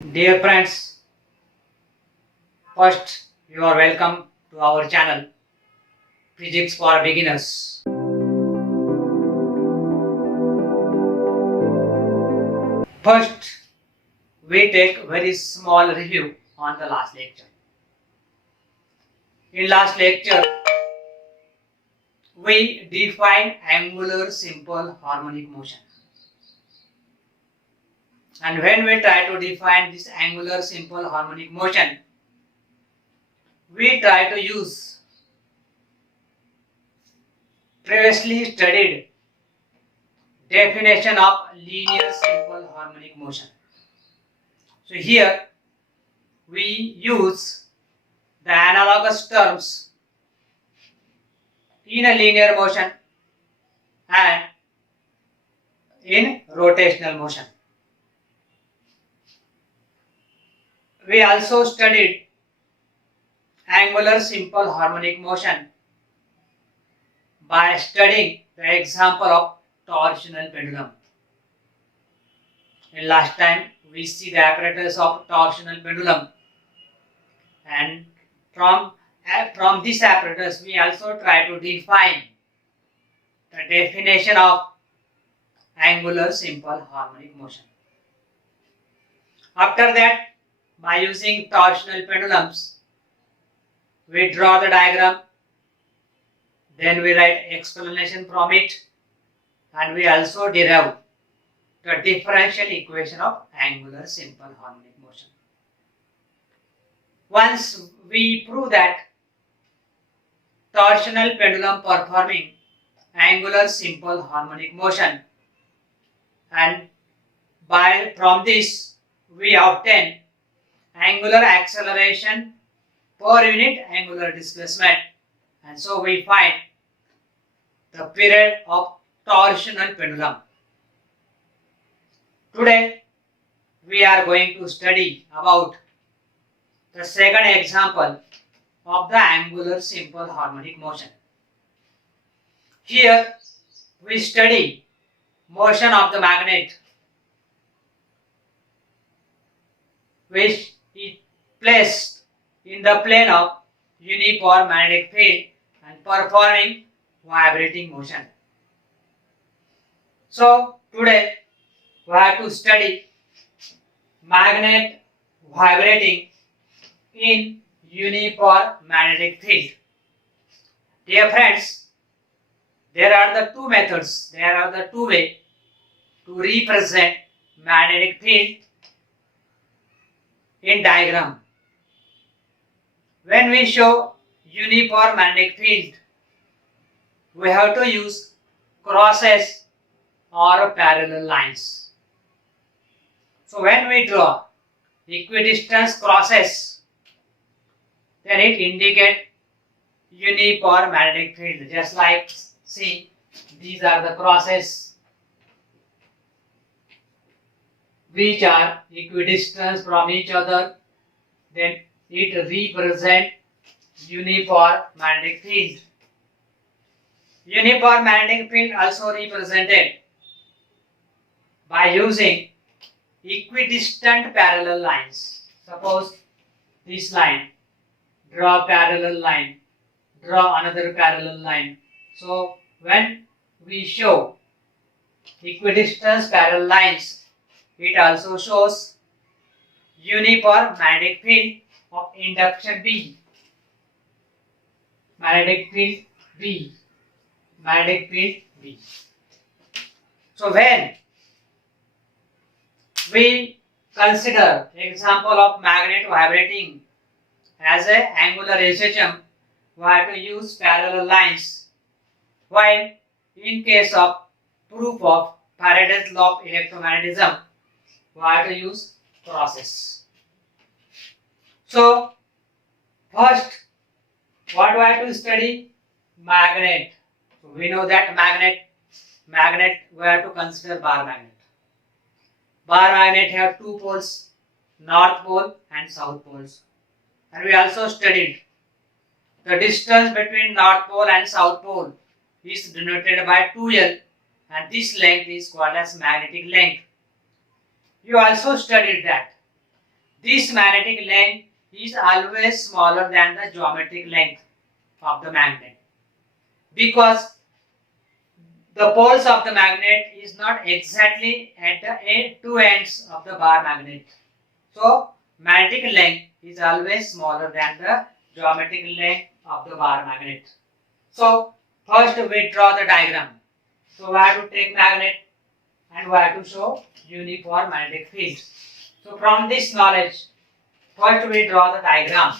Dear friends, first you are welcome to our channel Physics for Beginners. First, we take very small review on the last lecture. In last lecture, we define angular simple harmonic motion. And when we try to define this angular simple harmonic motion, we try to use previously studied definition of linear simple harmonic motion. So here we use the analogous terms in a linear motion and in rotational motion. We also studied angular simple harmonic motion by studying the example of torsional pendulum. In last time we see the apparatus of torsional pendulum, and from this apparatus we also try to define the definition of angular simple harmonic motion. After that, by using torsional pendulums, we draw the diagram, then we write explanation from it, and we also derive the differential equation of angular simple harmonic motion. Once we prove that torsional pendulum performing angular simple harmonic motion, and from this we obtain angular acceleration per unit angular displacement, and so we find the period of torsional pendulum. Today we are going to study about the second example of the angular simple harmonic motion. Here we study motion of the magnet which is placed in the plane of uniform magnetic field and performing vibrating motion. So today we have to study magnet vibrating in uniform magnetic field. Dear friends, there are the two methods, there are the two ways to represent magnetic field in diagram. When we show uniform magnetic field, we have to use crosses or parallel lines. So when we draw equidistant crosses, then it indicates uniform magnetic field. Just like, see, these are the crosses which are equidistant from each other, then it represents uniform magnetic field. Uniform magnetic field also represented by using equidistant parallel lines. Suppose this line, draw parallel line, draw another parallel line. So when we show equidistant parallel lines, it also shows uniform magnetic field of induction B, magnetic field B, magnetic field B. So when we consider example of magnet vibrating as an angular HHM, we have to use parallel lines, while in case of proof of Faraday's law of electromagnetism, we have to use crosses. So first, what do I have to study? Magnet. So we know that magnet we have to consider bar magnet. Bar magnet have two poles, north pole and south poles. And we also studied the distance between north pole and south pole is denoted by 2L, and this length is called as magnetic length. You also studied that this magnetic length is always smaller than the geometric length of the magnet, because the poles of the magnet is not exactly at the two ends of the bar magnet. So magnetic length is always smaller than the geometric length of the bar magnet. So first we draw the diagram. So we have to take magnet and we have to show uniform magnetic field. So from this knowledge, first we draw the diagram.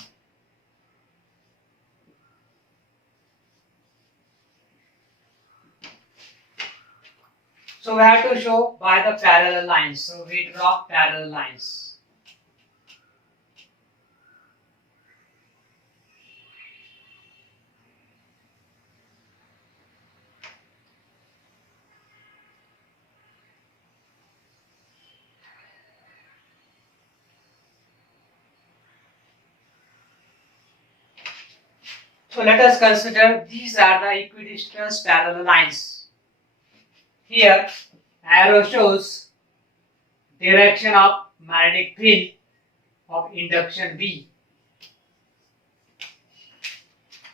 So we have to show by the parallel lines. So we draw parallel lines. So let us consider these are the equidistant parallel lines. Here arrow shows direction of magnetic field of induction B.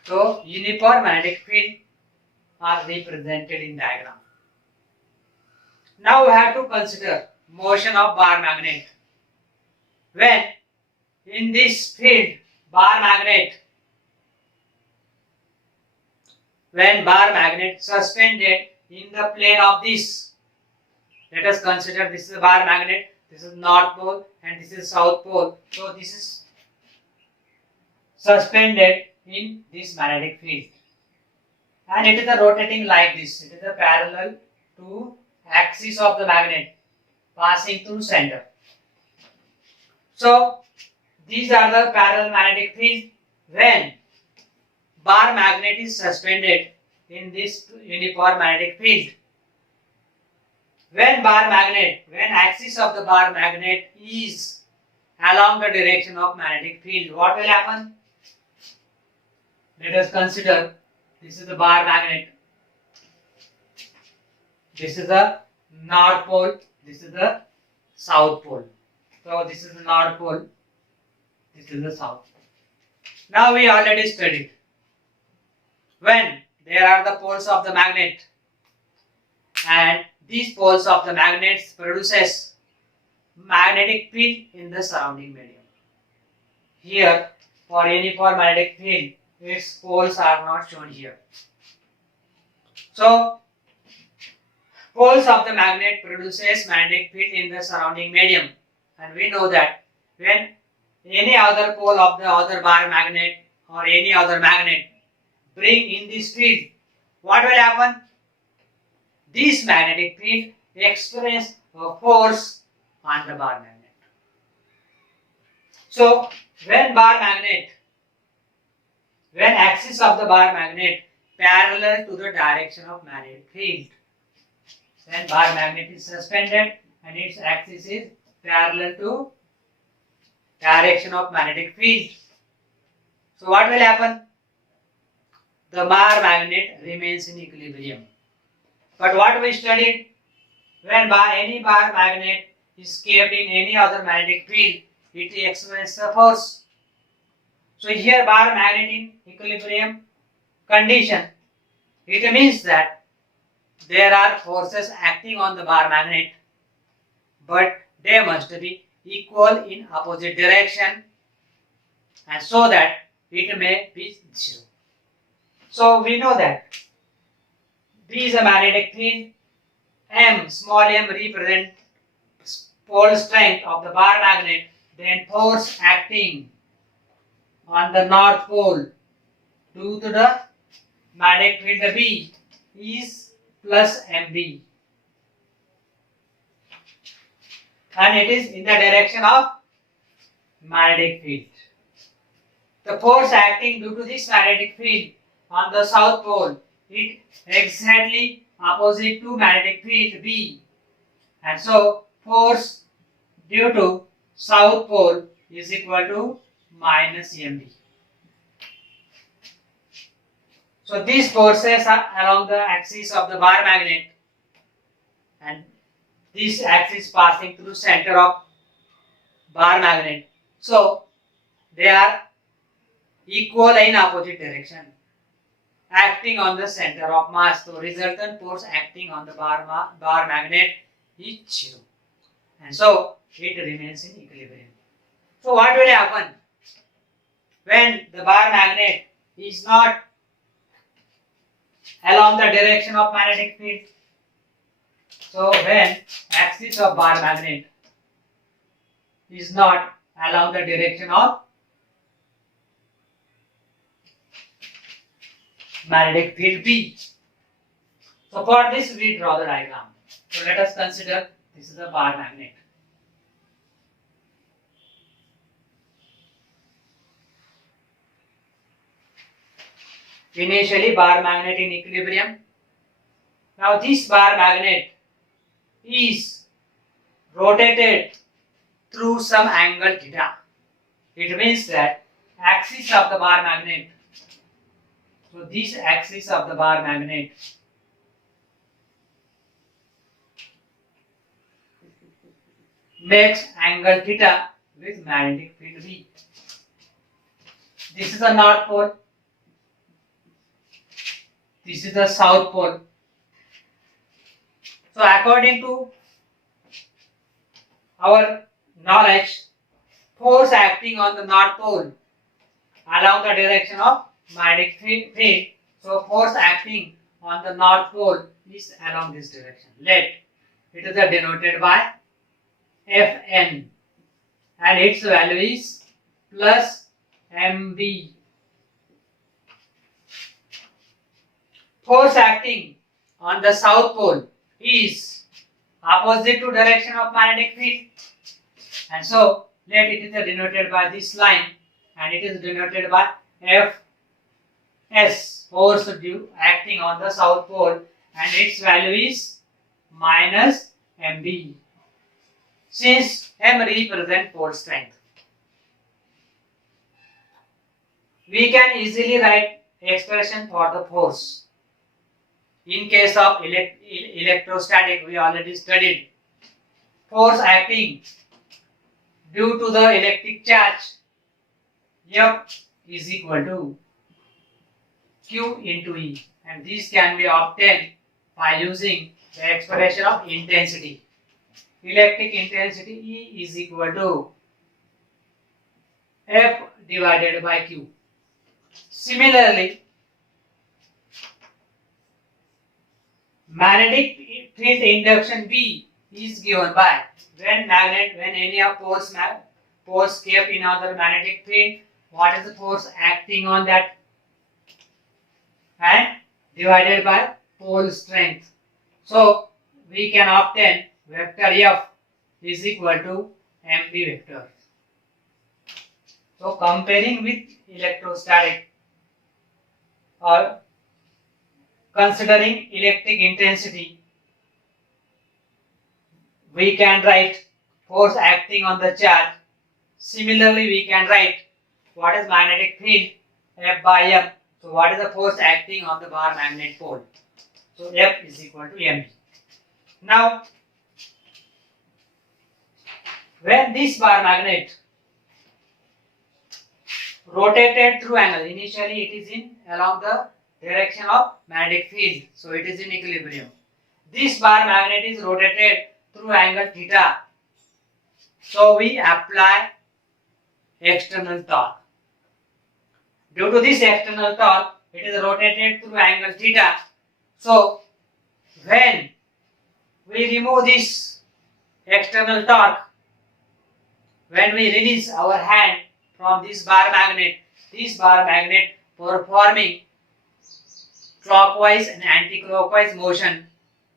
So uniform magnetic field are represented in diagram. Now we have to consider motion of bar magnet. When in this field bar magnet, when bar magnet suspended in the plane of this, let us consider this is a bar magnet, this is north pole and this is south pole. So this is suspended in this magnetic field and it is rotating like this. It is parallel to axis of the magnet passing through center. So these are the parallel magnetic field when bar magnet is suspended in this uniform magnetic field. When axis of the bar magnet is along the direction of magnetic field, what will happen? Let us consider this is the bar magnet. This is the north pole, this is the south pole. So this is the north pole, this is the south. Now we already studied. When there are the poles of the magnet and these poles of the magnets produces magnetic field in the surrounding medium. Here for uniform magnetic field, its poles are not shown here. So poles of the magnet produces magnetic field in the surrounding medium, and we know that when any other pole of the other bar magnet or any other magnet bring in this field, what will happen? This magnetic field experience a force on the bar magnet. So when axis of the bar magnet parallel to the direction of magnetic field, then bar magnet is suspended and its axis is parallel to direction of magnetic field. So what will happen? The bar magnet remains in equilibrium. But what we studied, when any bar magnet is kept in any other magnetic field, it experiences a force. So here bar magnet in equilibrium condition, it means that there are forces acting on the bar magnet, but they must be equal in opposite direction, and so that it may be zero. So we know that B is a magnetic field, M, small m represent pole strength of the bar magnet, then force acting on the north pole due to the magnetic field B is plus MB, and it is in the direction of magnetic field. The force acting due to this magnetic field on the south pole, it exactly opposite to magnetic field B, and so force due to south pole is equal to minus MB. So these forces are along the axis of the bar magnet, and this axis passing through center of bar magnet. So they are equal in opposite direction, acting on the center of mass. So resultant force acting on the bar magnet is 0, and so it remains in equilibrium. So what will happen when the bar magnet is not along the direction of magnetic field? So when axis of bar magnet is not along the direction of magnetic field B. So for this we draw the diagram. So let us consider this is a bar magnet. Initially bar magnet in equilibrium. Now this bar magnet is rotated through some angle theta. It means that axis of the bar magnet, so this axis of the bar magnet makes angle theta with magnetic field V. This is the north pole, this is the south pole. So according to our knowledge, force acting on the north pole along the direction of magnetic field. So force acting on the north pole is along this direction. Let it is denoted by Fn, and its value is plus mb. Force acting on the south pole is opposite to direction of magnetic field, and so let it is denoted by this line, and it is denoted by Fs, force acting on the south pole, and its value is minus mb, since m represents force strength. We can easily write expression for the force. In case of electrostatic, we already studied force acting due to the electric charge F is equal to Q into E, and this can be obtained by using the expression of intensity. Electric intensity E is equal to F divided by Q. Similarly, magnetic field induction B is given by when any of poles kept in other magnetic field, what is the force acting on that, and divided by pole strength. So we can obtain vector F is equal to mb vector. So comparing with electrostatic or considering electric intensity, we can write force acting on the charge. Similarly, we can write what is magnetic field, F by M. So what is the force acting on the bar magnet pole? So F is equal to mb. Now, when this bar magnet rotated through angle, initially it is in along the direction of magnetic field, so it is in equilibrium. This bar magnet is rotated through angle theta, so we apply external torque. Due to this external torque, it is rotated through angle theta. So when we remove this external torque, when we release our hand from this bar magnet performing clockwise and anti-clockwise motion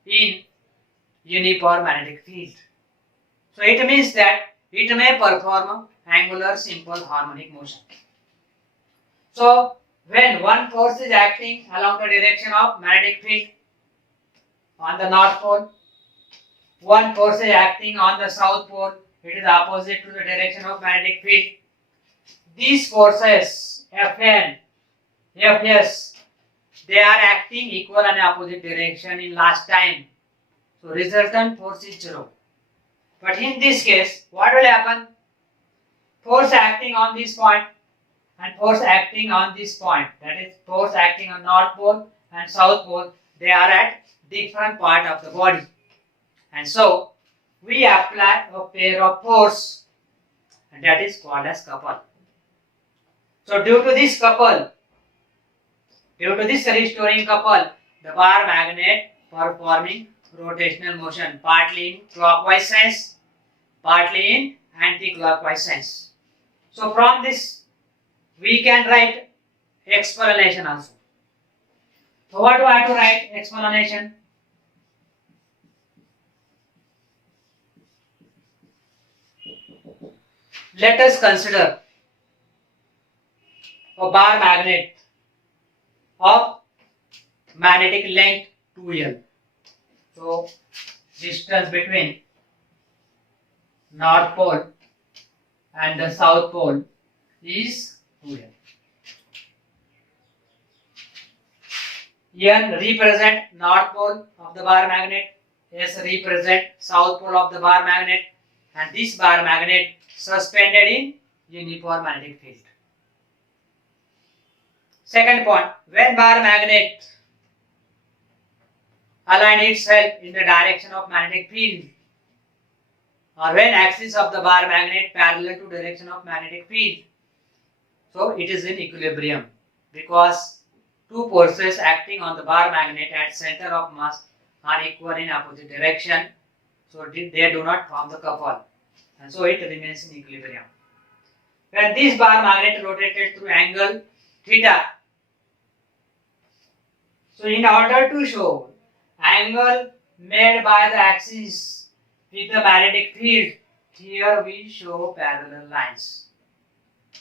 in uniform magnetic field. So it means that it may perform angular simple harmonic motion. So when one force is acting along the direction of magnetic field on the north pole, one force is acting on the south pole, it is opposite to the direction of magnetic field. These forces Fn, Fs, they are acting equal and opposite direction in last time. So resultant force is 0. But in this case, what will happen? force acting on this point and force acting on this point, that is force acting on north pole and south pole, they are at different part of the body, and so we apply a pair of force, and that is called as couple. So due to this restoring couple, the bar magnet performing rotational motion partly in clockwise sense, partly in anti-clockwise sense. So from this we can write explanation also. So what do I have to write explanation? Let us consider a bar magnet of magnetic length 2L. So distance between north pole and the south pole is 2L. N represent north pole of the bar magnet, S represent south pole of the bar magnet, and this bar magnet suspended in uniform magnetic field. Second point, when bar magnet align itself in the direction of magnetic field, or when axis of the bar magnet parallel to direction of magnetic field, so it is in equilibrium, because two forces acting on the bar magnet at center of mass are equal in opposite direction, so they do not form the couple, and so it remains in equilibrium. When this bar magnet rotated through angle theta, so in order to show angle made by the axis with the magnetic field, here we show parallel lines,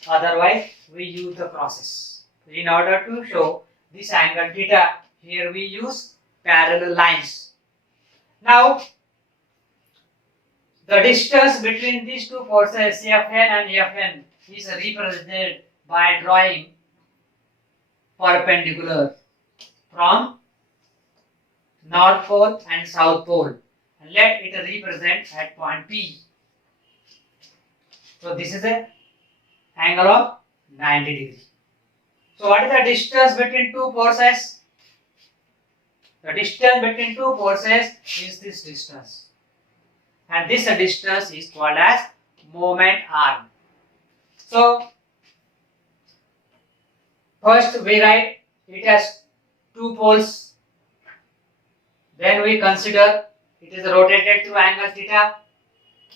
otherwise we use the process. In order to show this angle theta, here we use parallel lines. Now the distance between these two forces Fn and Fn is represented by drawing perpendicular from north pole and south pole, and let it represent at point P. So this is an angle of 90 degrees. So what is the distance between two forces? The distance between two forces is this distance, and this distance is called as moment arm. So first we write it as two poles, then we consider it is rotated through angle theta.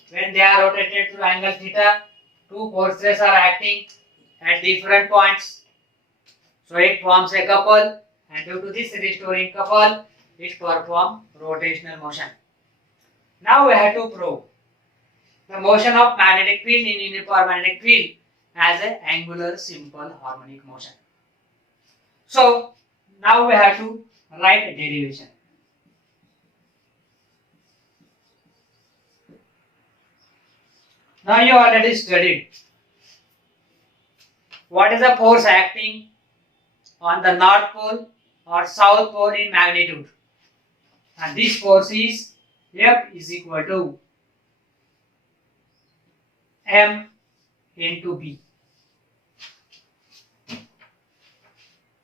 When they are rotated through angle theta, two forces are acting at different points, so it forms a couple, and due to this restoring couple, it performs rotational motion. Now we have to prove the motion of magnetic field in uniform magnetic field as an angular simple harmonic motion. So now we have to write a derivation. Now you already studied what is the force acting on the north pole or south pole in magnitude, and this force is F is equal to M into B.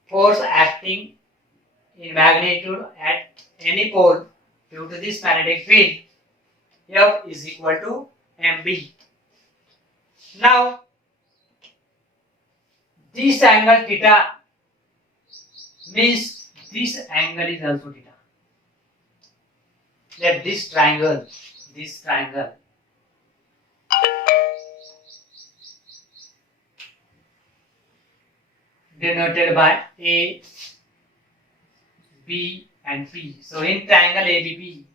Force acting in magnitude at any pole due to this magnetic field, F is equal to MB. Now this angle theta means this angle is also theta. Let this triangle denoted by A, B and P. So in triangle ABP,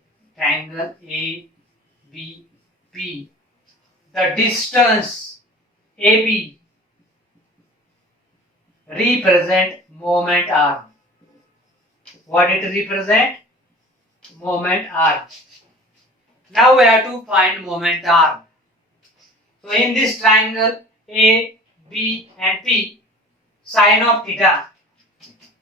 the distance AP represent moment arm. What it represent? Moment arm. Now we have to find moment arm. So in this triangle A, B and P, sine of theta.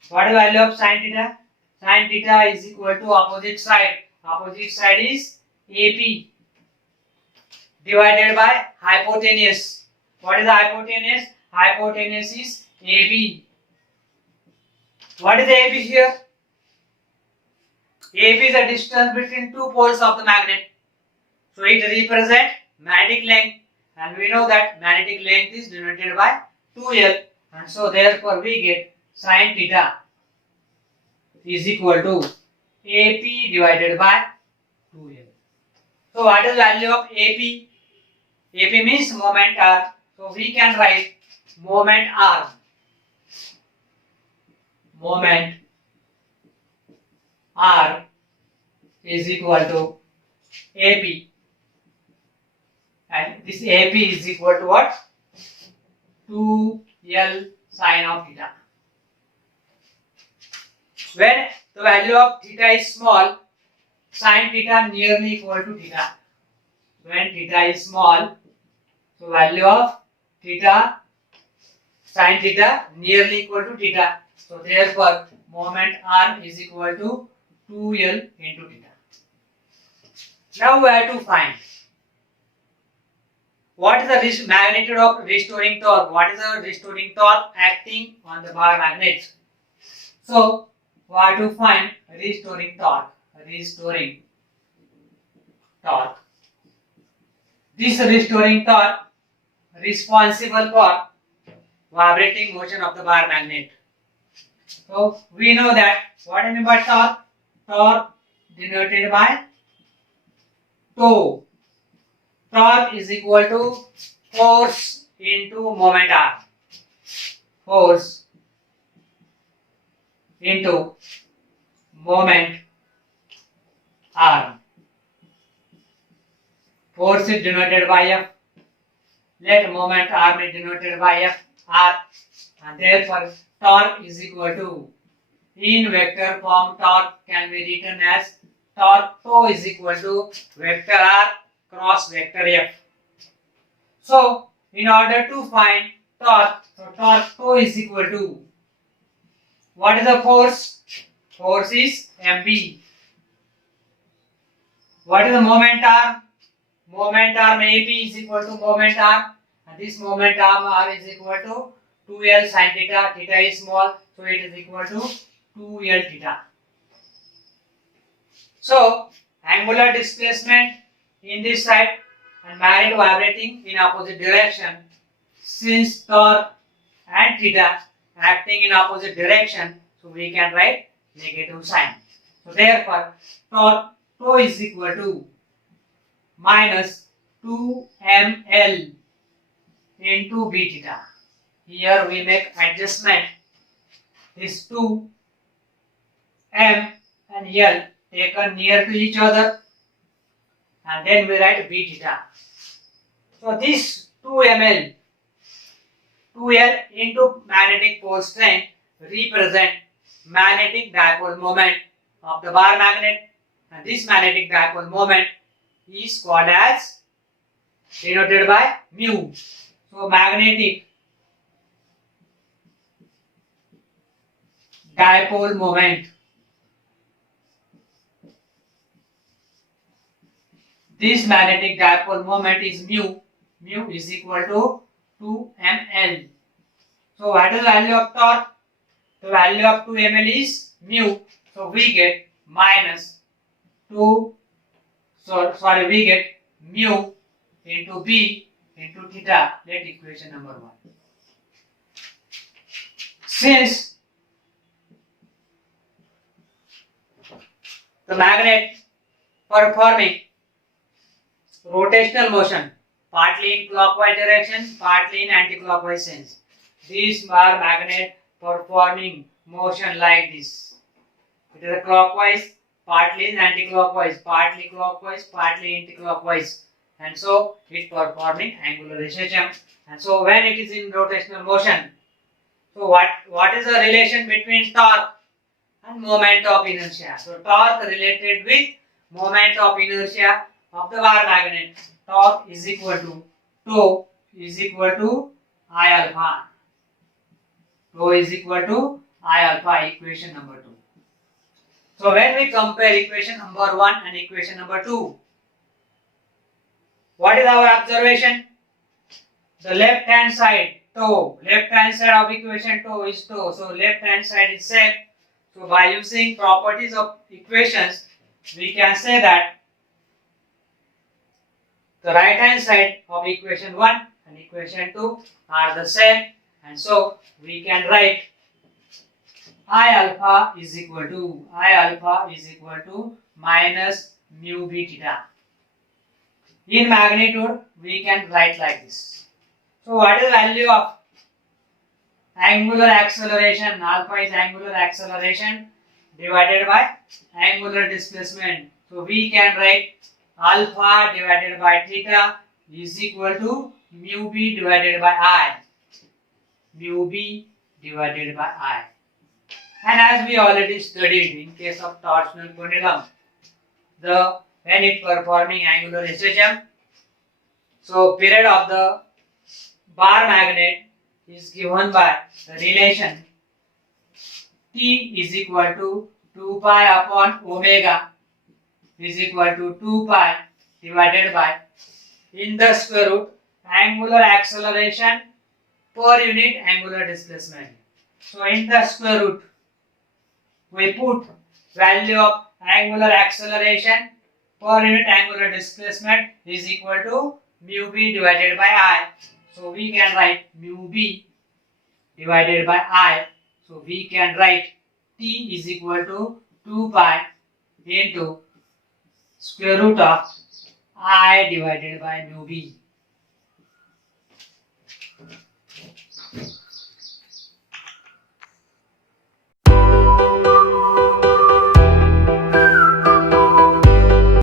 What is the value of sine theta? Sine theta is equal to opposite side. Opposite side is AP divided by hypotenuse. What is the hypotenuse? Hypotenuse is AB. What is the AB here? AB is the distance between two poles of the magnet. So it represents magnetic length, and we know that magnetic length is denoted by 2L, and so therefore we get sin theta is equal to AP divided by 2L. So what is the value of AP? AP means moment R. So we can write moment R. Moment R is equal to AP. And this AP is equal to what? 2L sine of theta. When the value of theta is small, sine theta nearly equal to theta. When theta is small, so value of theta, sine theta nearly equal to theta. So therefore, moment R is equal to 2L into theta. Now we have to find what is the magnitude of restoring torque. What is the restoring torque acting on the bar magnets? So we have to find restoring torque. Restoring torque. This restoring torque responsible for vibrating motion of the bar magnet. So we know that what I mean by torque. Torque denoted by tau. Torque is equal to force into moment R. Force into moment R. Force is denoted by F. Let moment R be denoted by F R, and therefore torque is equal to, in vector form, torque can be written as torque tau is equal to vector R cross vector F. So in order to find torque, so torque tau is equal to, what is the force? Force is mb. What is the moment arm? Moment arm AP is equal to moment arm, and this moment arm R is equal to 2L sin theta. Theta is small, so it is equal to 2L theta. So angular displacement in this side and magnet vibrating in opposite direction. Since torque and theta acting in opposite direction, so we can write negative sign. So therefore torque tau is equal to minus 2ml into b theta. Here we make adjustment. This 2 m and l taken near to each other, and then we write b theta. So this 2ml, 2l into magnetic pole strength represent magnetic dipole moment of the bar magnet, and this magnetic dipole moment is called as, denoted by mu. So magnetic dipole moment. This magnetic dipole moment is mu. Mu is equal to 2ml. So what is the value of torque? The value of 2ml is mu. So we get minus 2. So we get mu into b into theta. Let equation number 1. Since the magnet performing rotational motion partly in clockwise direction, partly in anti-clockwise sense, these are magnet performing motion like this. It is a clockwise, partly in anti-clockwise, partly clockwise, partly anti-clockwise, and so it performing angular recession. And so when it is in rotational motion, so what is the relation between torque and moment of inertia? So torque related with moment of inertia of the bar magnet. Torque is equal to tau is equal to I alpha. Tau is equal to I alpha, equation number 2. So when we compare equation number 1 and equation number 2, what is our observation? the left hand side tau, left hand side of equation tau is tau, so left hand side is same. So by using properties of equations, we can say that the right hand side of equation 1 and equation 2 are the same, and so we can write I alpha is equal to minus mu b theta. In magnitude, we can write like this. So what is the value of angular acceleration? Alpha is angular acceleration divided by angular displacement. So we can write alpha divided by theta is equal to mu b divided by I. Mu b divided by I. And as we already studied in case of torsional pendulum, when it performing angular SHM, so period of the bar magnet is given by the relation T is equal to 2 pi upon omega is equal to 2 pi divided by in the square root angular acceleration per unit angular displacement. So in the square root we put value of angular acceleration per unit angular displacement is equal to mu b divided by I. So we can write mu b divided by I. So we can write T is equal to 2 pi into square root of I divided by mu b.